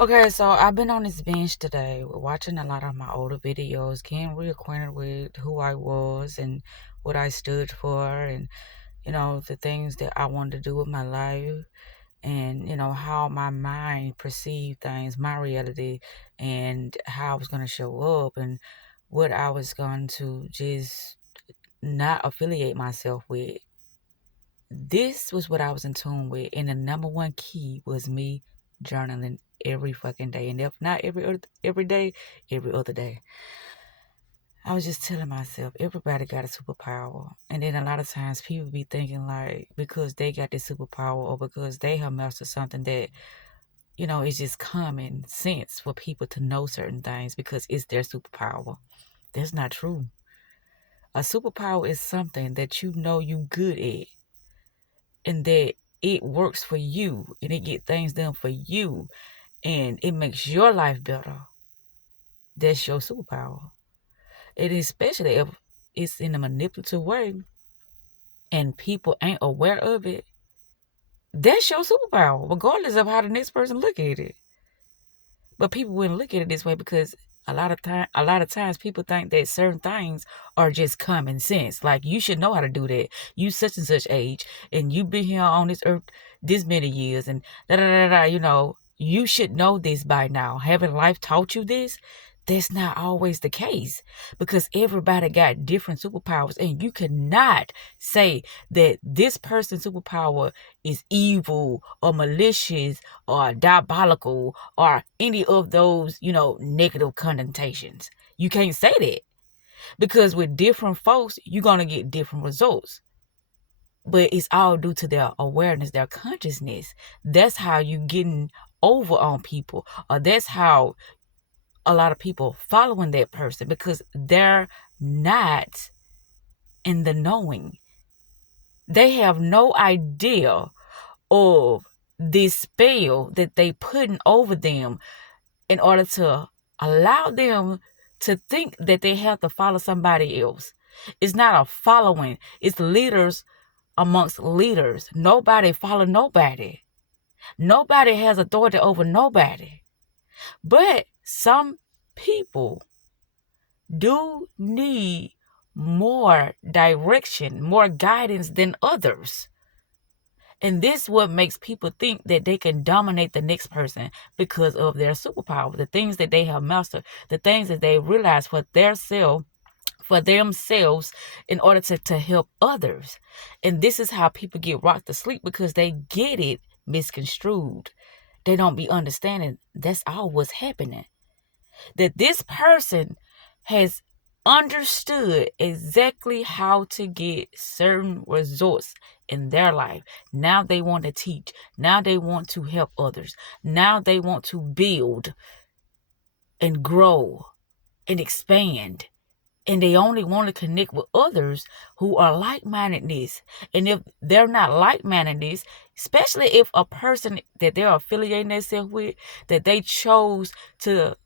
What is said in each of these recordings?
Okay, so I've been on this bench today, watching a lot of my older videos, getting reacquainted with who I was and what I stood for, and the things that I wanted to do with my life, and how my mind perceived things, my reality, and how I was going to show up, and what I was going to just not affiliate myself with. This was what I was in tune with, and the number one key was me journaling every fucking day, and if not every day, every other day. I was just telling myself, everybody got a superpower, and then a lot of times people be thinking like because they got this superpower or because they have mastered something that it's just common sense for people to know certain things because it's their superpower. That's not true. A superpower is something that you good at and that it works for you and it get things done for you and it makes your life better. That's your superpower. And especially if it's in a manipulative way and people ain't aware of it, that's your superpower, regardless of how the next person look at it. But people wouldn't look at it this way because a lot of times people think that certain things are just common sense. Like you should know how to do that. You such and such age, and you been here on this earth this many years, and da da da da. You should know this by now. Haven't life taught you this? That's not always the case because everybody got different superpowers, and you cannot say that this person's superpower is evil or malicious or diabolical or any of those, negative connotations. You can't say that because with different folks, you're going to get different results. But it's all due to their awareness, their consciousness. That's how you getting over on people, or that's how a lot of people following that person because they're not in the knowing. They have no idea of this spell that they putting over them in order to allow them to think that they have to follow somebody else. It's not a following. It's leaders amongst leaders. Nobody follow nobody. Nobody has authority over nobody. But some people do need more direction, more guidance than others. And this what makes people think that they can dominate the next person because of their superpower, the things that they have mastered, the things that they realize for themselves in order to help others. And this is how people get rocked to sleep because they get it misconstrued. They don't be understanding that's all what's happening. That this person has understood exactly how to get certain results in their life. Now they want to teach. Now they want to help others. Now they want to build and grow and expand. And they only want to connect with others who are like-mindedness. And if they're not like-mindedness, especially if a person that they're affiliating themselves with, that they chose to,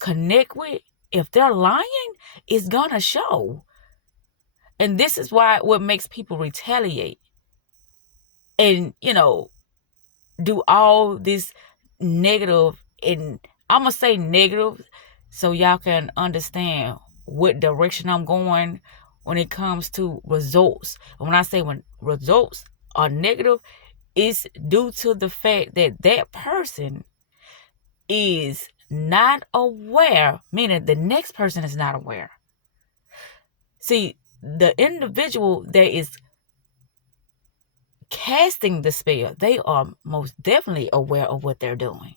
connect with, if they're lying, it's gonna show. And this is what makes people retaliate and, do all this negative. And I'm going to say negative so y'all can understand what direction I'm going when it comes to results. And when I say when results are negative, it's due to the fact that that person is not aware, meaning the next person is not aware. See, the individual that is casting the spell, they are most definitely aware of what they're doing.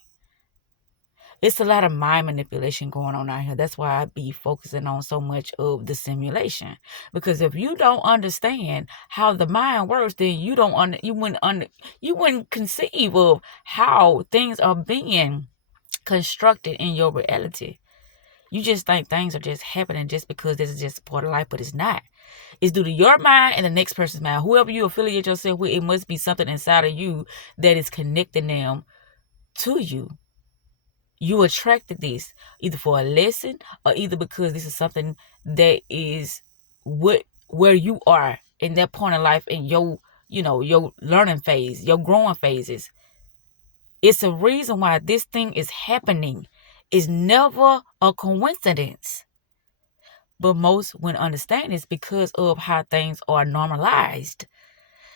It's a lot of mind manipulation going on out here. That's why I be focusing on so much of the simulation. Because if you don't understand how the mind works, then you wouldn't conceive of how things are being constructed in your reality. You just think things are just happening just because this is just part of life, but it's not. It's due to your mind and the next person's mind. Whoever you affiliate yourself with, it must be something inside of you that is connecting them to you. You attracted this either for a lesson or either because this is something that is where you are in that point in life in your learning phase, your growing phases. It's a reason why this thing is happening. It's never a coincidence. But most wouldn't understand it's because of how things are normalized.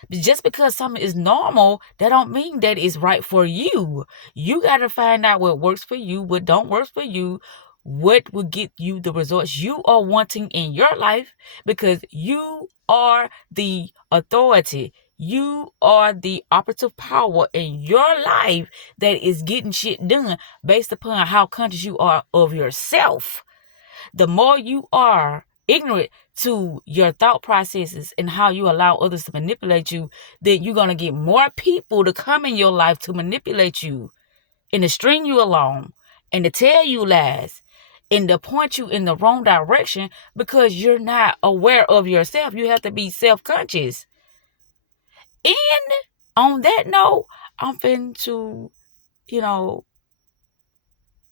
Just because something is normal, that don't mean that it's right for you. You got to find out what works for you, what don't work for you, what will get you the results you are wanting in your life, because you are the authority. You are the operative power in your life that is getting shit done based upon how conscious you are of yourself. The more you are ignorant to your thought processes and how you allow others to manipulate you, then you're going to get more people to come in your life to manipulate you and to string you along and to tell you lies and to point you in the wrong direction because you're not aware of yourself. You have to be self-conscious. And on that note, I'm finna to,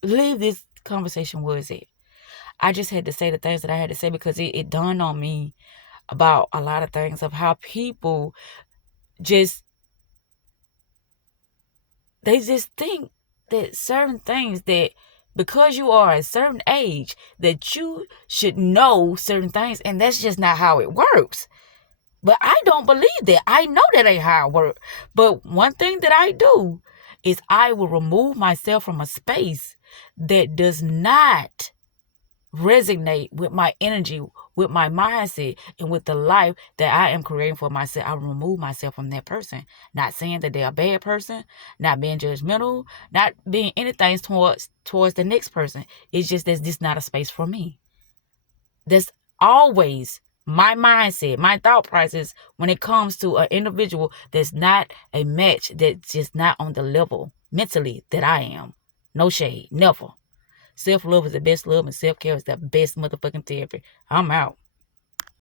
leave this conversation where it's at. I just had to say the things that I had to say because it dawned on me about a lot of things of how people they just think that certain things that because you are a certain age that you should know certain things, and that's just not how it works. But I don't believe that. I know that ain't how it works. But one thing that I do is I will remove myself from a space that does not resonate with my energy, with my mindset, and with the life that I am creating for myself. I remove myself from that person. Not saying that they're a bad person, not being judgmental, not being anything towards the next person. It's just that this is not a space for me. That's always my mindset, my thought process when it comes to an individual that's not a match, that's just not on the level mentally that I am. No shade, never. Self-love is the best love, and self-care is the best motherfucking therapy. I'm out.